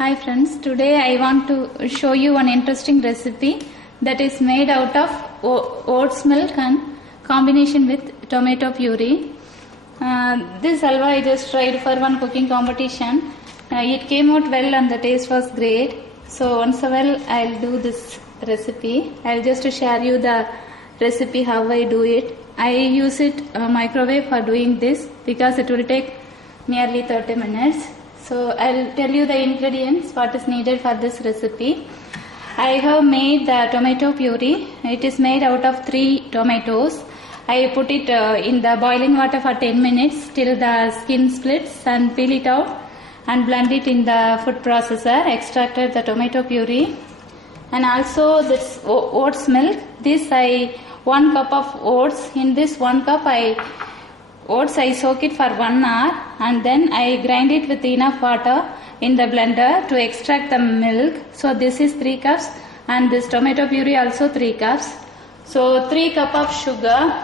Hi friends, today I want to show you one interesting recipe that is made out of oats milk and combination with tomato puree. This halwa I just tried for one cooking competition. It came out well and the taste was great. So once a while I'll do this recipe. I'll just share you the recipe how I do it. I use it microwave for doing this because it will take nearly 30 minutes. So I'll tell you the ingredients what is needed for this recipe. I have made the tomato puree. It is made out of 3 tomatoes. I put it in the boiling water for 10 minutes till the skin splits and peel it out and blend it in the food processor. Extracted the tomato puree and also this oats milk. This 1 cup of oats. In this 1 cup oats I soak it for 1 hour and then I grind it with enough water in the blender to extract the milk. So this is 3 cups and this tomato puree also 3 cups. So 3 cup of sugar.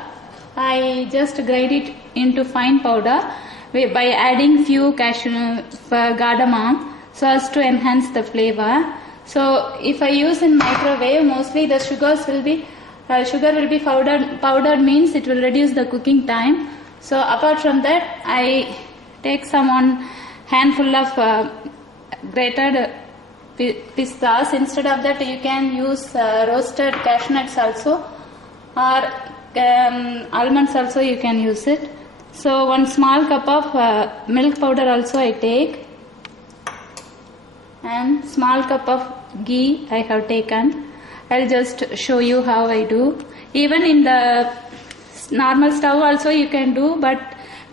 I just grind it into fine powder by adding few cardamom so as to enhance the flavor. So if I use in microwave, mostly the sugar will be powdered means it will reduce the cooking time. So apart from that, I take some 1 handful of grated pistas. Instead of that, you can use roasted cashew nuts also, or almonds also you can use it. So 1 small cup of milk powder also I take, and small cup of ghee I have taken. I'll just show you how I do. Even in the normal stove also you can do, but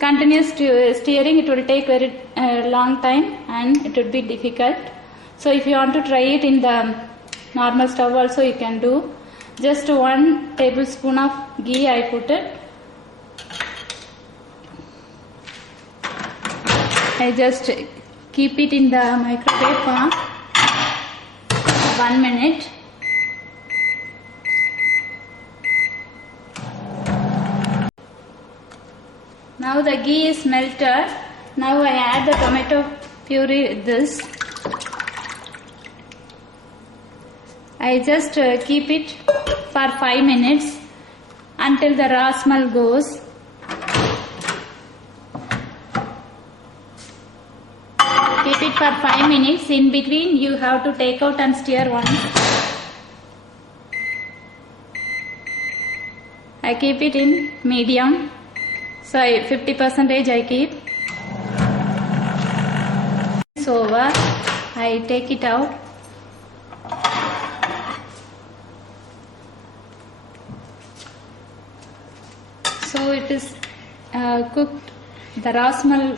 continuous stirring it will take very long time and it would be difficult. So if you want to try it in the normal stove also you can do. Just 1 tablespoon of ghee I put it. I just keep it in the microwave for 1 minute. Now the ghee is melted. Now I add the tomato puree this. I just keep it for 5 minutes until the raw smell goes. Keep it for 5 minutes. In between you have to take out and stir once. I keep it in medium. So 50% I keep. It's over. I take it out. So it is cooked. The raw smell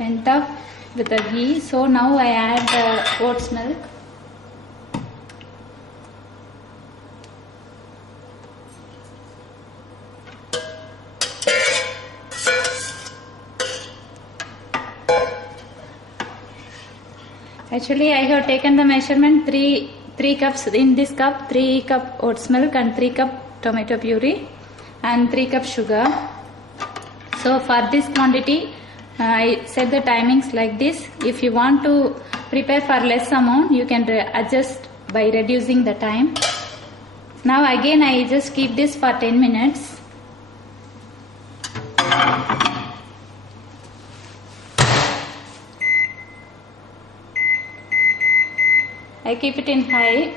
went up with the ghee. So now I add the oats milk. Actually, I have taken the measurement 3 cups. In this cup, 3 cup oats milk and 3 cup tomato puree and 3 cup sugar. So for this quantity, I set the timings like this. If you want to prepare for less amount, you can adjust by reducing the time. Now again, I just keep this for 10 minutes. I keep it in high.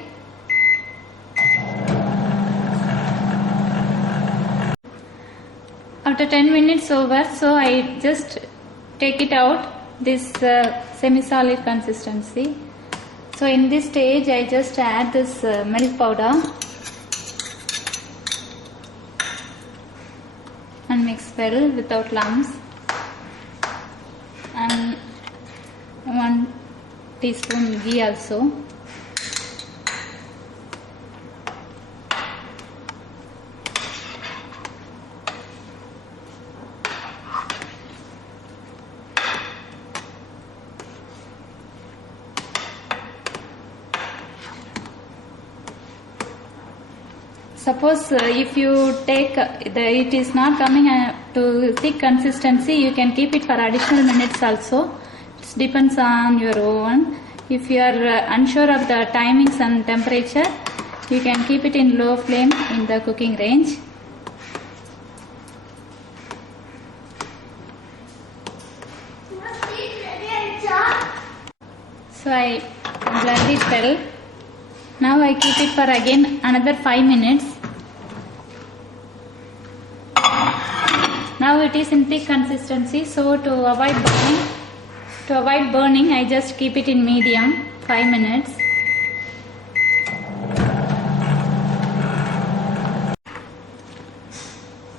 After 10 minutes over, so I just take it out, this semi-solid consistency. So in this stage I just add this milk powder and mix well without lumps, and 1 teaspoon ghee also. Suppose if you take it is not coming to thick consistency, you can keep it for additional minutes also. It depends on your oven. If you are unsure of the timings and temperature, you can keep it in low flame in the cooking range. So I blend it well. Now I keep it for again another 5 minutes. Now it is in thick consistency, so to avoid burning, I just keep it in medium 5 minutes.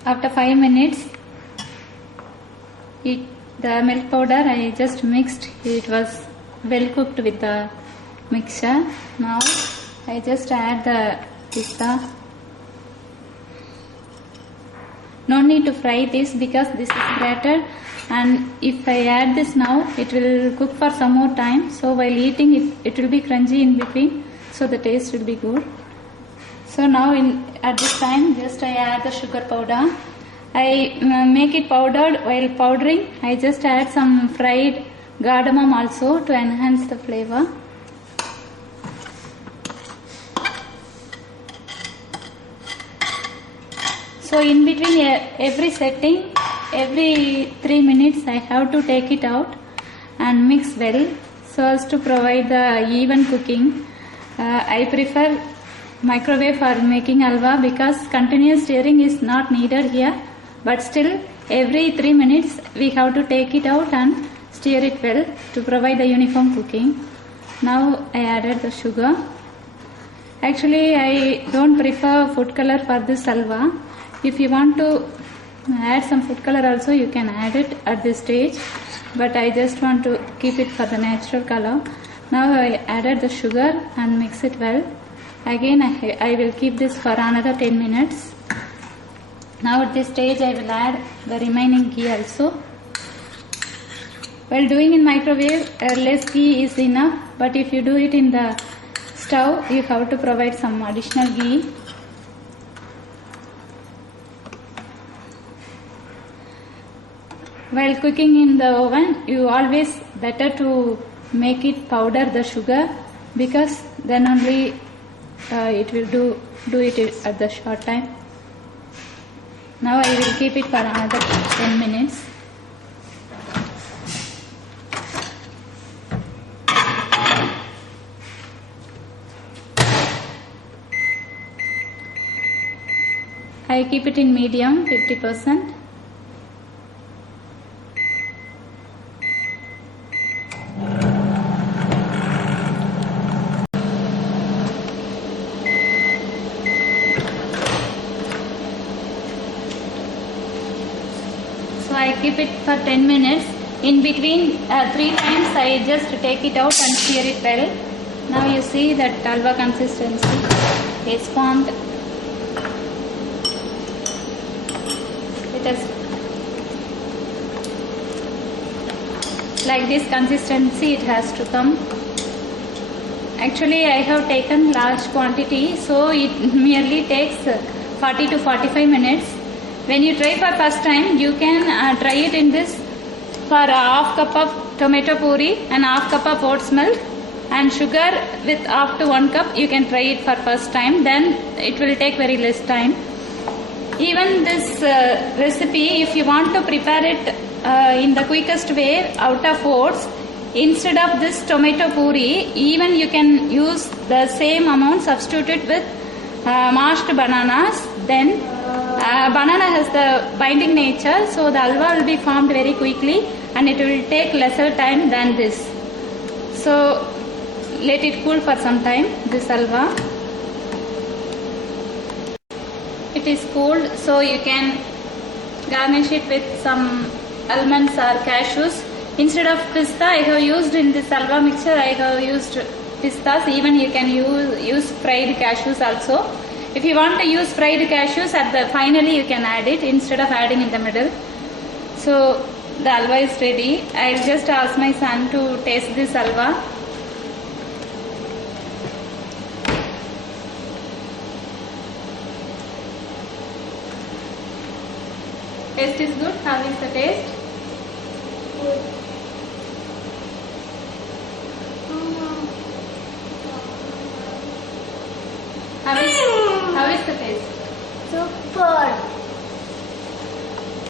After 5 minutes, the milk powder I just mixed. It was well cooked with the mixture. Now I just add the pista. No need to fry this because this is grated, and if I add this now, it will cook for some more time. So while eating it will be crunchy in between, so the taste will be good. So now at this time, just I add the sugar powder. I make it powdered. While powdering, I just add some fried cardamom also to enhance the flavor. So in between every setting, every 3 minutes I have to take it out and mix well so as to provide the even cooking. I prefer microwave for making halwa because continuous stirring is not needed here, but still every 3 minutes we have to take it out and stir it well to provide the uniform cooking. Now I added the sugar. Actually I don't prefer food color for this halwa. If you want to add some food color also, you can add it at this stage, but I just want to keep it for the natural color. Now I added the sugar and mix it well. Again I will keep this for another 10 minutes. Now at this stage I will add the remaining ghee also. While doing in microwave, less ghee is enough, but if you do it in the stove, you have to provide some additional ghee. While cooking in the oven, you always better to make it powder the sugar, because then only it will do it at the short time. Now I will keep it for another 10 minutes. I keep it in medium 50%. So I keep it for 10 minutes. In between 3 times I just take it out and stir it well. Now you see that halwa consistency is formed. It is like this consistency, it has to come. Actually I have taken large quantity, so it merely takes 40 to 45 minutes. When you try for first time, you can try it in this for a half cup of tomato puri and half cup of oats milk and sugar with half to 1 cup. You can try it for first time, then it will take very less time. Even this recipe, if you want to prepare it in the quickest way out of oats, instead of this tomato puri, even you can use the same amount, substitute it with mashed bananas. Then banana has the binding nature, so the halwa will be formed very quickly and it will take lesser time than this. So let it cool for some time, this halwa. It is cooled, so you can garnish it with some almonds or cashews. Instead of pista, I have used in this halwa mixture, I have used pistas. Even you can use fried cashews also. If you want to use fried cashews, finally you can add it instead of adding in the middle. So the halwa is ready. I will just ask my son to taste this halwa. Taste is good. How is the taste? Good. your taste? Super.